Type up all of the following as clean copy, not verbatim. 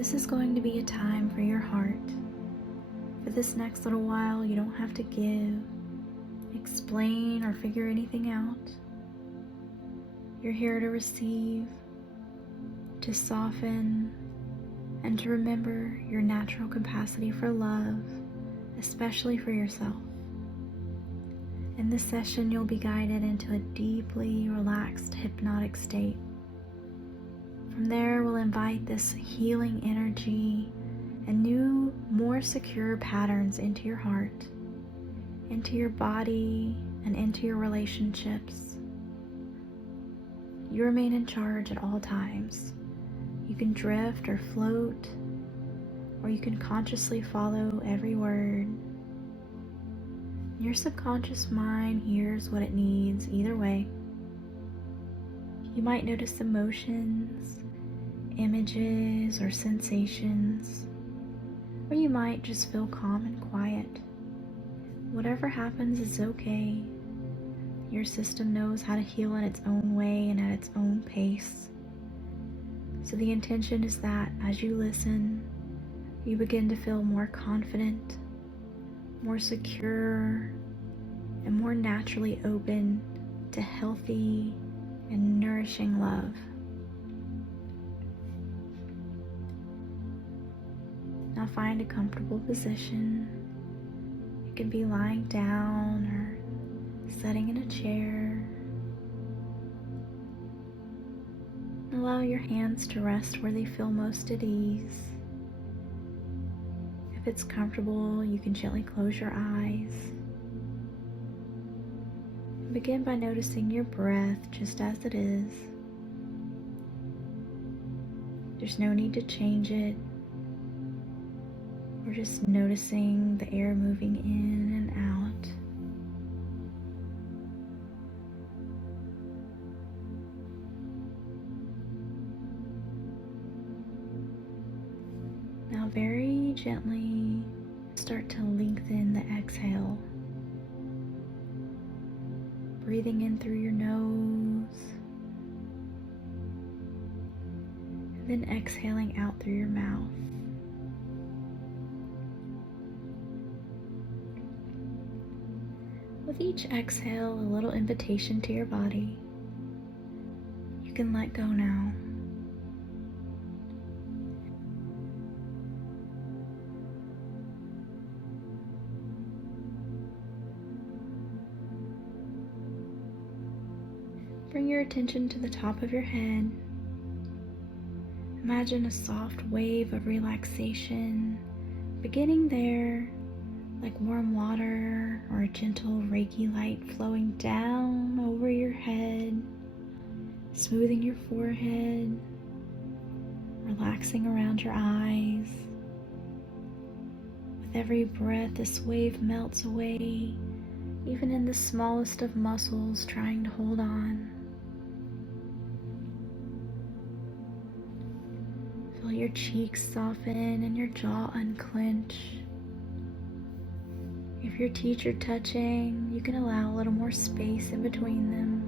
This is going to be a time for your heart. For this next little while, you don't have to give, explain, or figure anything out. You're here to receive, to soften, and to remember your natural capacity for love, especially for yourself. In this session, you'll be guided into a deeply relaxed hypnotic state. From there, we'll invite this healing energy and new, more secure patterns into your heart, into your body, and into your relationships. You remain in charge at all times. You can drift or float, or you can consciously follow every word. Your subconscious mind hears what it needs either way. You might notice emotions, images, or sensations, or you might just feel calm and quiet. Whatever happens is okay. Your system knows how to heal in its own way and at its own pace. So the intention is that as you listen, you begin to feel more confident, more secure, and more naturally open to healthy and nourishing love. Now find a comfortable position. It can be lying down or sitting in a chair. Allow your hands to rest where they feel most at ease. If it's comfortable, you can gently close your eyes. Begin by noticing your breath just as it is. There's no need to change it. We're just noticing the air moving in and out. Now very gently start to lengthen the exhale. Breathing in through your nose, and then exhaling out through your mouth. With each exhale, a little invitation to your body. You can let go now. Bring your attention to the top of your head. Imagine a soft wave of relaxation beginning there, like warm water or a gentle Reiki light flowing down over your head, smoothing your forehead, relaxing around your eyes. With every breath, this wave melts away, even in the smallest of muscles trying to hold on. Feel your cheeks soften and your jaw unclench. If your teeth are touching, you can allow a little more space in between them.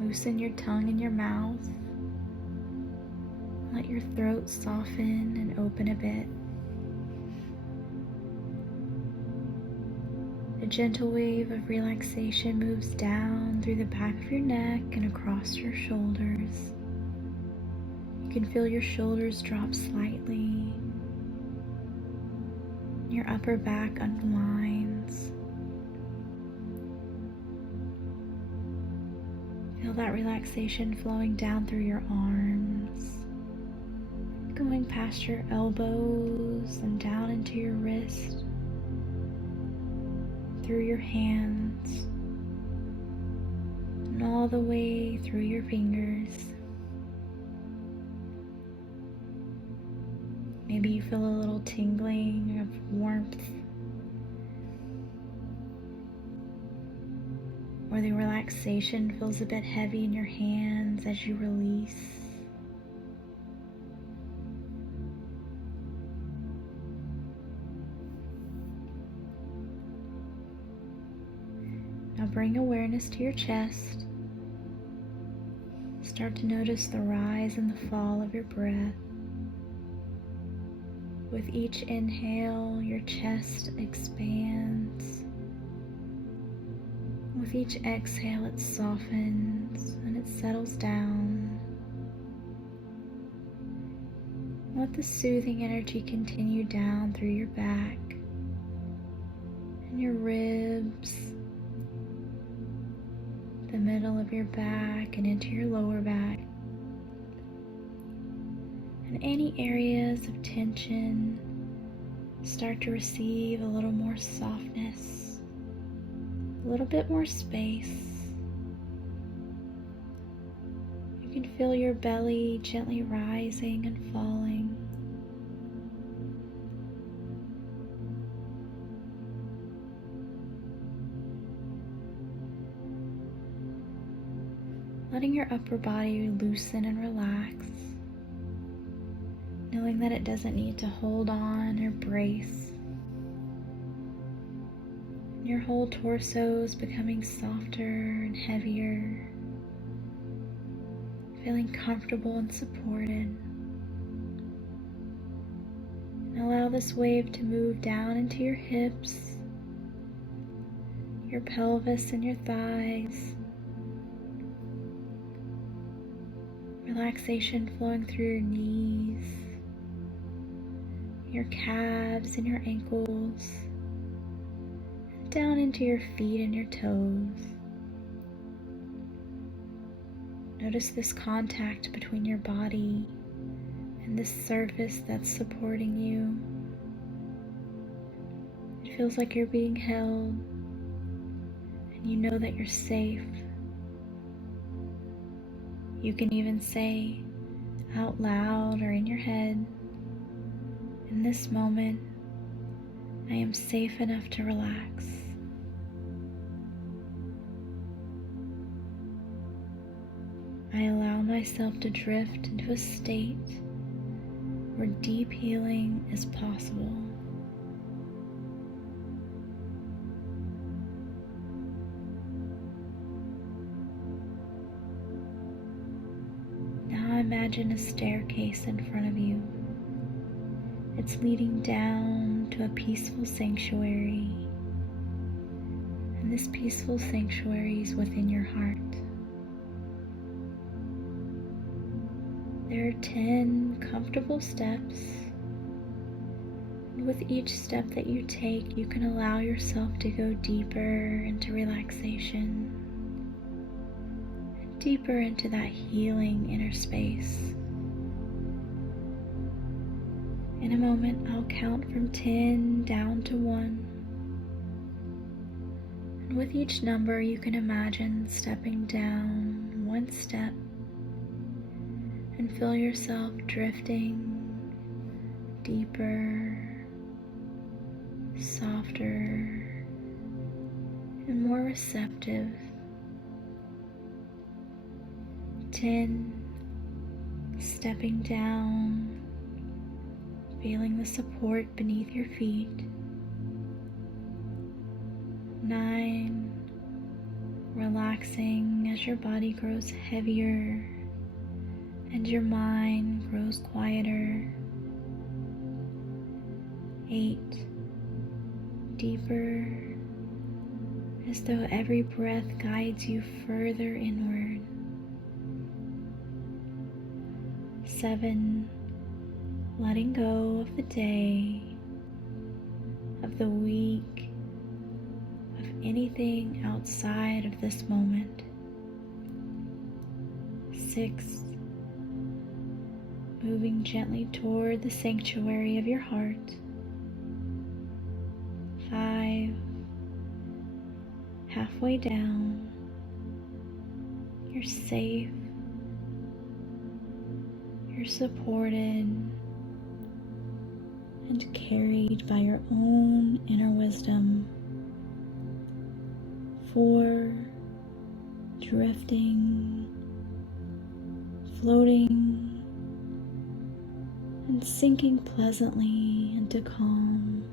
Loosen your tongue and your mouth. Let your throat soften and open a bit. A gentle wave of relaxation moves down through the back of your neck and across your shoulders. You can feel your shoulders drop slightly. Your upper back unwinds. Feel that relaxation flowing down through your arms, going past your elbows and down into your wrist, through your hands, and all the way through your fingers. Maybe you feel a little tingling of warmth, or the relaxation feels a bit heavy in your hands as you release. Now bring awareness to your chest. Start to notice the rise and the fall of your breath. With each inhale, your chest expands. With each exhale, it softens and it settles down. Let the soothing energy continue down through your back and your ribs, the middle of your back and into your lower back. And any areas of tension start to receive a little more softness, a little bit more space. You can feel your belly gently rising and falling. Letting your upper body loosen and relax, knowing that it doesn't need to hold on or brace. Your whole torso is becoming softer and heavier, feeling comfortable and supported. And allow this wave to move down into your hips, your pelvis and your thighs. Relaxation flowing through your knees, your calves and your ankles, and down into your feet and your toes. Notice this contact between your body and this surface that's supporting you. It feels like you're being held, and you know that you're safe. You can even say out loud or in your head, in this moment, I am safe enough to relax. I allow myself to drift into a state where deep healing is possible. Now imagine a staircase in front of you. It's leading down to a peaceful sanctuary, and this peaceful sanctuary is within your heart. There are 10 comfortable steps, and with each step that you take, you can allow yourself to go deeper into relaxation, and deeper into that healing inner space. In a moment, I'll count from 10 down to 1. And with each number, you can imagine stepping down one step and feel yourself drifting deeper, softer, and more receptive. 10, stepping down, feeling the support beneath your feet. 9, relaxing as your body grows heavier and your mind grows quieter. 8, deeper, as though every breath guides you further inward. 7, letting go of the day, of the week, of anything outside of this moment. 6, moving gently toward the sanctuary of your heart. 5, halfway down, you're safe, you're supported, and carried by your own inner wisdom. 4, drifting, floating, and sinking pleasantly into calm.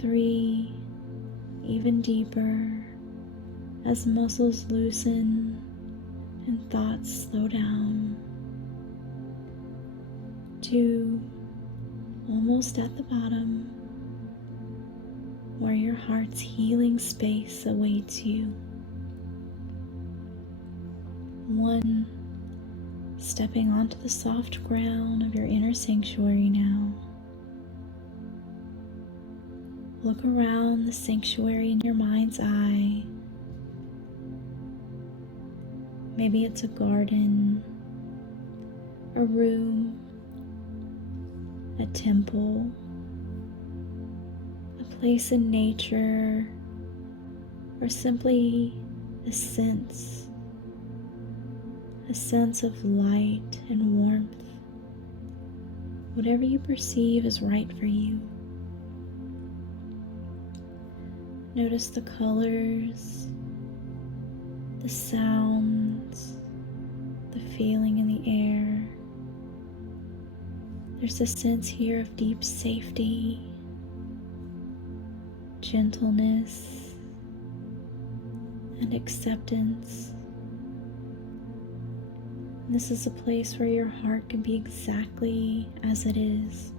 3, even deeper as muscles loosen and thoughts slow down. 2, almost at the bottom, where your heart's healing space awaits you. 1, stepping onto the soft ground of your inner sanctuary now. Look around the sanctuary in your mind's eye. Maybe it's a garden, a room, a temple, a place in nature, or simply a sense of light and warmth. Whatever you perceive is right for you. Notice the colors, the sounds, the feeling in the air. There's a sense here of deep safety, gentleness, and acceptance. And this is a place where your heart can be exactly as it is.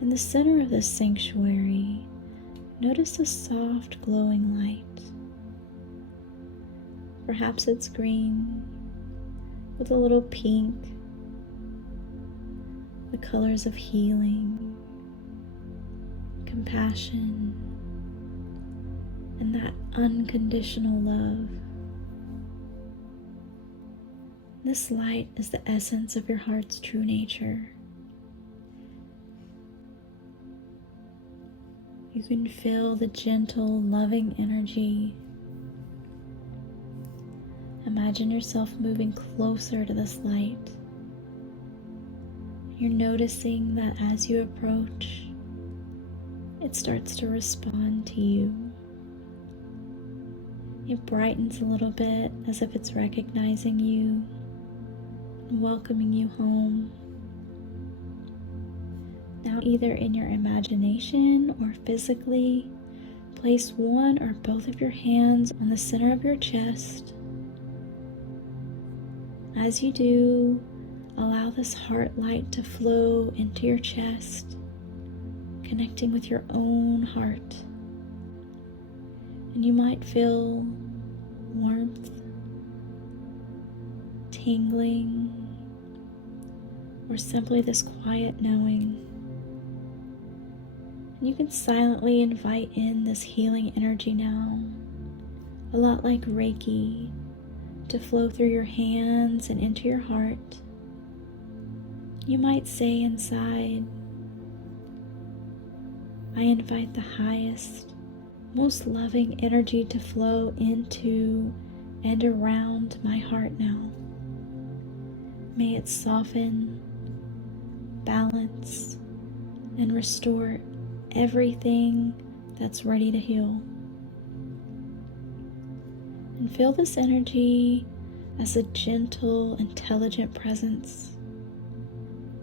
In the center of this sanctuary, notice a soft glowing light. Perhaps it's green with a little pink, the colors of healing, compassion, and that unconditional love. This light is the essence of your heart's true nature. You can feel the gentle, loving energy. Imagine yourself moving closer to this light. You're noticing that as you approach, it starts to respond to you. It brightens a little bit as if it's recognizing you and welcoming you home. Now, either in your imagination or physically, place one or both of your hands on the center of your chest. As you do, allow this heart light to flow into your chest, connecting with your own heart. And you might feel warmth, tingling, or simply this quiet knowing. And you can silently invite in this healing energy now, a lot like Reiki, to flow through your hands and into your heart. You might say inside, I invite the highest, most loving energy to flow into and around my heart now. May it soften, balance, and restore everything that's ready to heal. And feel this energy as a gentle, intelligent presence.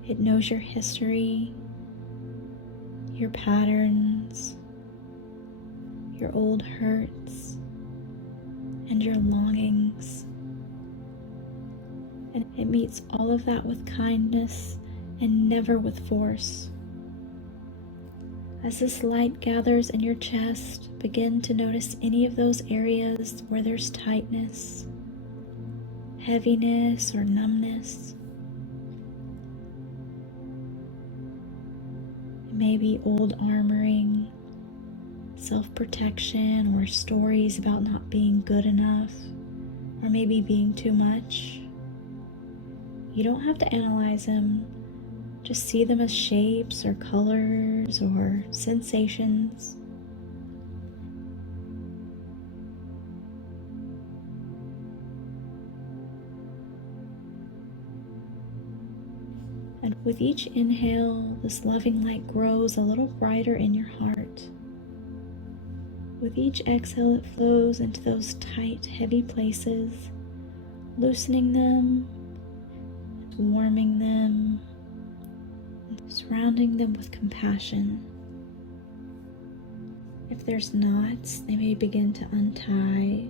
It knows your history, your patterns, your old hurts, and your longings. And it meets all of that with kindness and never with force. As this light gathers in your chest, begin to notice any of those areas where there's tightness, heaviness, or numbness. It may be old armoring, self-protection, or stories about not being good enough, or maybe being too much. You don't have to analyze them. Just see them as shapes or colors or sensations. And with each inhale, this loving light grows a little brighter in your heart. With each exhale, it flows into those tight, heavy places, loosening them, warming them, surrounding them with compassion. If there's knots, they may begin to untie.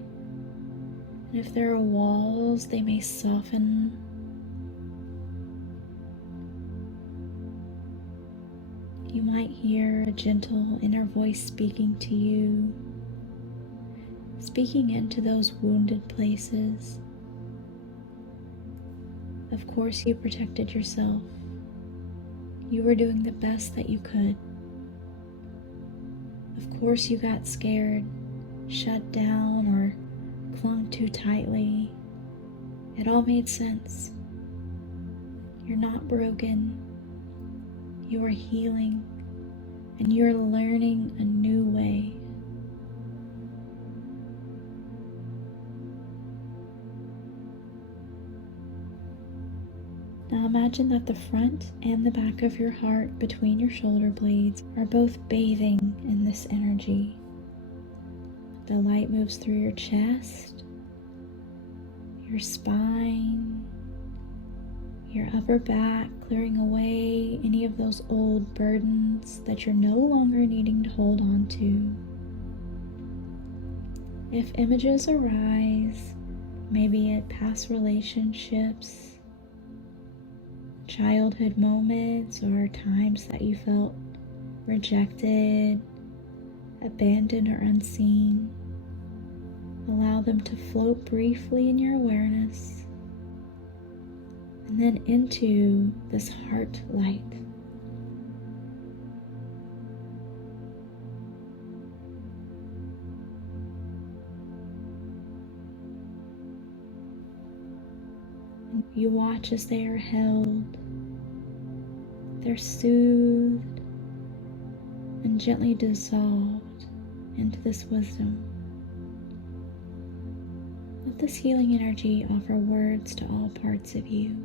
And if there are walls, they may soften. You might hear a gentle inner voice speaking to you, speaking into those wounded places. Of course, you protected yourself. You were doing the best that you could. Of course, you got scared, shut down, or clung too tightly. It all made sense. You're not broken. You are healing, and you're learning a new way. Now imagine that the front and the back of your heart between your shoulder blades are both bathing in this energy. The light moves through your chest, your spine, your upper back, clearing away any of those old burdens that you're no longer needing to hold on to. If images arise, maybe at past relationships, childhood moments, or times that you felt rejected, abandoned, or unseen, allow them to float briefly in your awareness and then into this heart light. And you watch as they are held, they're soothed and gently dissolved into this wisdom. Let this healing energy offer words to all parts of you.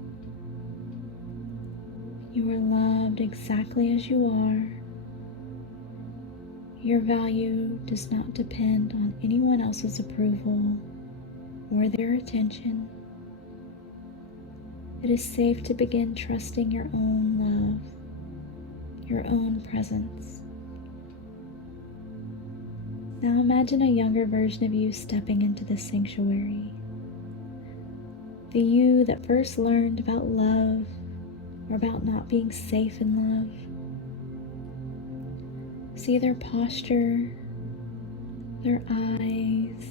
You are loved exactly as you are. Your value does not depend on anyone else's approval or their attention. It is safe to begin trusting your own love, your own presence. Now imagine a younger version of you stepping into this sanctuary. The you that first learned about love or about not being safe in love. See their posture, their eyes,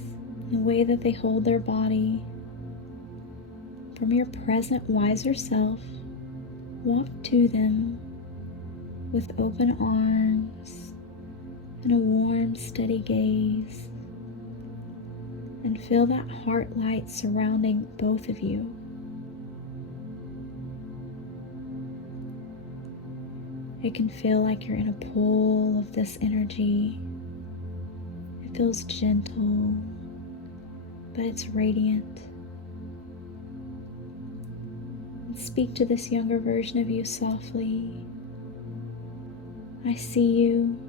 the way that they hold their body. From your present wiser self, walk to them with open arms and a warm, steady gaze, and feel that heart light surrounding both of you. It can feel like you're in a pool of this energy. It feels gentle, but it's radiant. And speak to this younger version of you softly. I see you.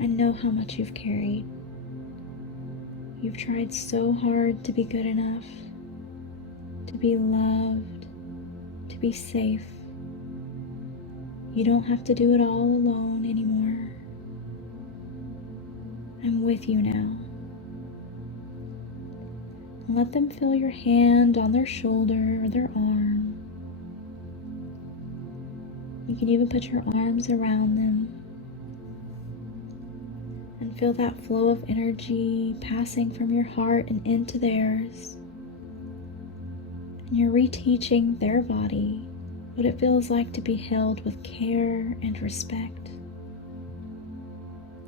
I know how much you've carried. You've tried so hard to be good enough, to be loved, to be safe. You don't have to do it all alone anymore. I'm with you now. Let them feel your hand on their shoulder or their arm. You can even put your arms around them and feel that flow of energy passing from your heart and into theirs. And you're reteaching their body what it feels like to be held with care and respect.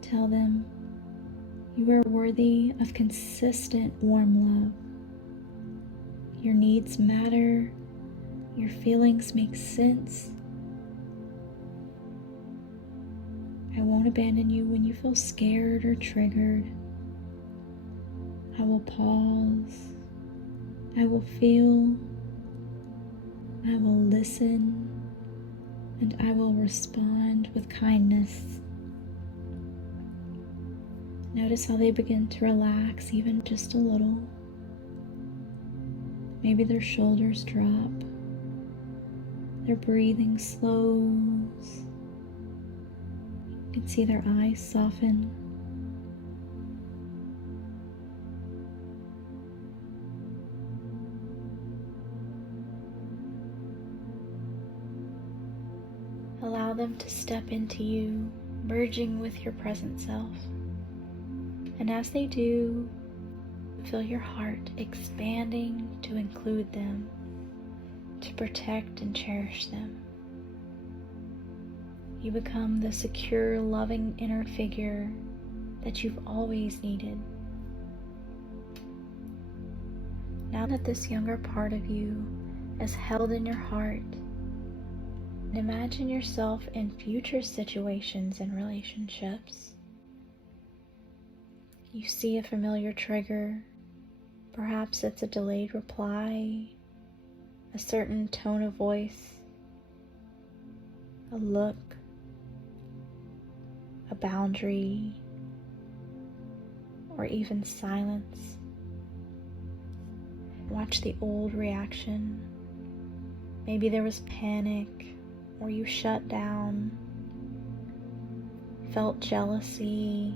Tell them you are worthy of consistent warm love. Your needs matter. Your feelings make sense. I won't abandon you when you feel scared or triggered. I will pause. I will feel. I will listen. And I will respond with kindness. Notice how they begin to relax even just a little. Maybe their shoulders drop. Their breathing slows. You can see their eyes soften. Allow them to step into you, merging with your present self. And as they do, feel your heart expanding to include them, to protect and cherish them. You become the secure, loving inner figure that you've always needed. Now that this younger part of you is held in your heart, imagine yourself in future situations and relationships. You see a familiar trigger. Perhaps it's a delayed reply, a certain tone of voice, a look, a boundary, or even silence. Watch the old reaction. Maybe there was panic, or you shut down, felt jealousy,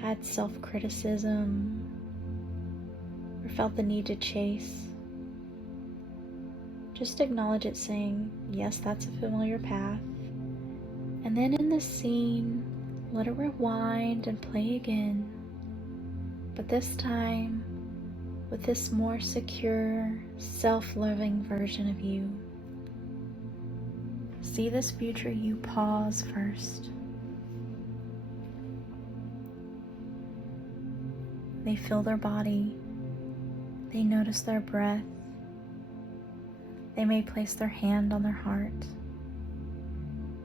had self-criticism, or felt the need to chase. Just acknowledge it, saying, yes, that's a familiar path. And then in this scene, let it rewind and play again. But this time, with this more secure, self-loving version of you. See this future you pause first. They feel their body. They notice their breath. They may place their hand on their heart.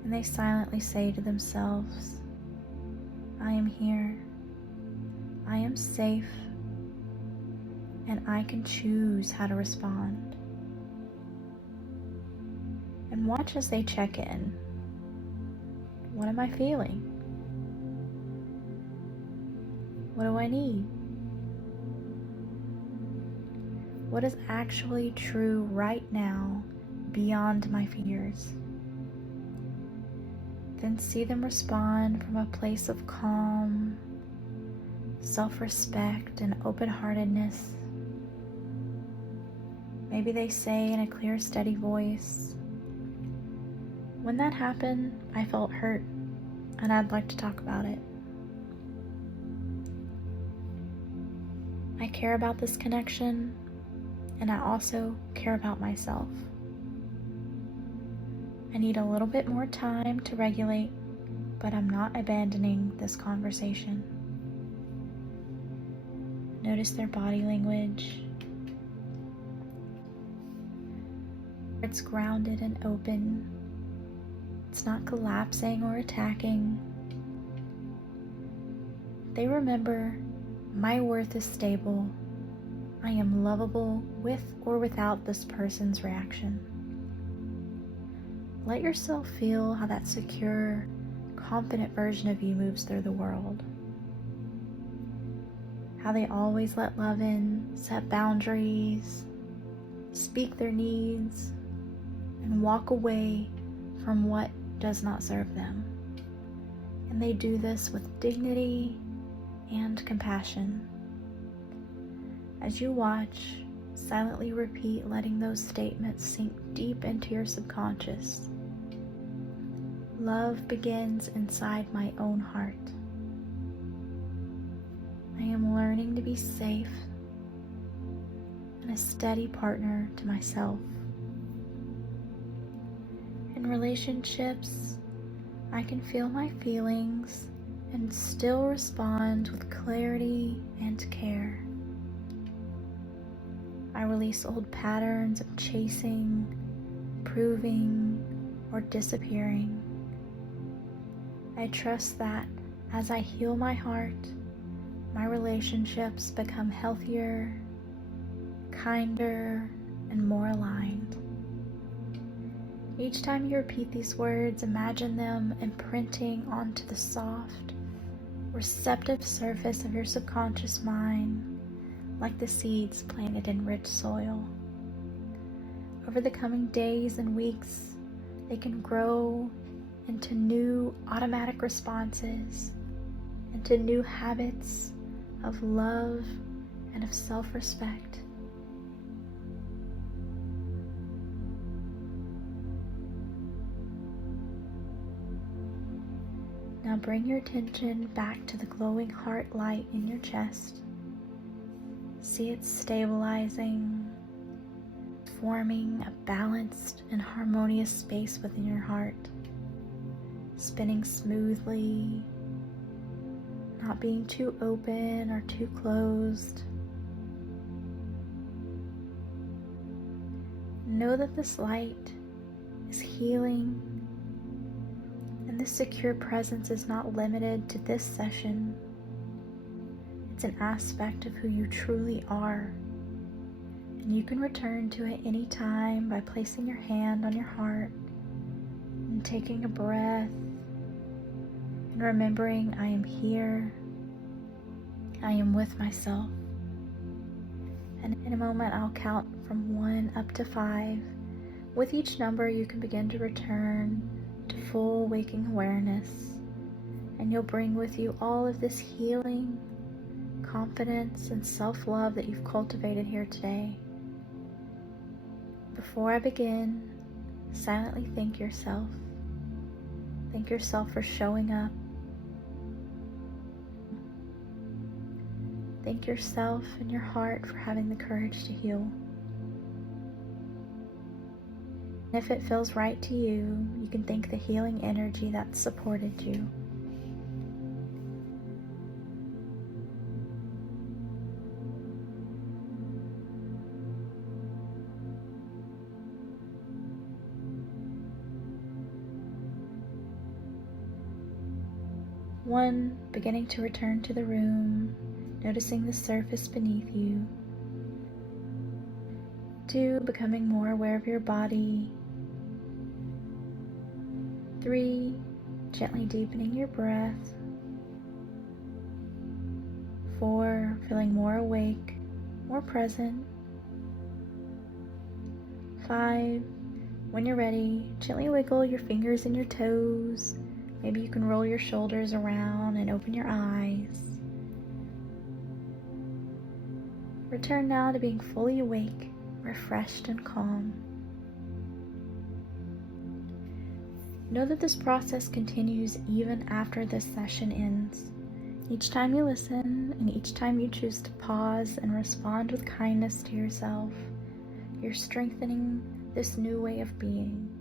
And they silently say to themselves, I am here. I am safe. And I can choose how to respond. And watch as they check in. What am I feeling? What do I need? What is actually true right now beyond my fears? Then see them respond from a place of calm, self-respect, and open-heartedness. Maybe they say in a clear, steady voice, when that happened, I felt hurt, and I'd like to talk about it. I care about this connection, and I also care about myself. I need a little bit more time to regulate, but I'm not abandoning this conversation. Notice their body language. It's grounded and open. It's not collapsing or attacking. They remember, my worth is stable. I am lovable with or without this person's reaction. Let yourself feel how that secure, confident version of you moves through the world. How they always let love in, set boundaries, speak their needs, and walk away from what does not serve them. And they do this with dignity and compassion. As you watch, silently repeat, letting those statements sink deep into your subconscious. Love begins inside my own heart. I am learning to be safe and a steady partner to myself. In relationships, I can feel my feelings and still respond with clarity and care. I release old patterns of chasing, proving, or disappearing. I trust that as I heal my heart, my relationships become healthier, kinder, and more aligned. Each time you repeat these words, imagine them imprinting onto the soft, receptive surface of your subconscious mind, like the seeds planted in rich soil. over the coming days and weeks, they can grow into new automatic responses, into new habits of love and of self-respect. Now bring your attention back to the glowing heart light in your chest. See it stabilizing, forming a balanced and harmonious space within your heart, spinning smoothly, not being too open or too closed. Know that this light is healing, and this secure presence is not limited to this session. It's an aspect of who you truly are, and you can return to it any time by placing your hand on your heart and taking a breath and remembering, I am here, I am with myself. And in a moment I'll count from 1 up to 5. With each number you can begin to return to full waking awareness, and you'll bring with you all of this healing, confidence, and self-love that you've cultivated here today. Before I begin, silently thank yourself. Thank yourself for showing up. Thank yourself and your heart for having the courage to heal. If it feels right to you, you can thank the healing energy that supported you. One, beginning to return to the room, noticing the surface beneath you. 2, becoming more aware of your body. 3, gently deepening your breath. 4, feeling more awake, more present. 5, when you're ready, gently wiggle your fingers and your toes. Maybe you can roll your shoulders around and open your eyes. Return now to being fully awake, refreshed and calm. Know that this process continues even after this session ends. Each time you listen and each time you choose to pause and respond with kindness to yourself, you're strengthening this new way of being.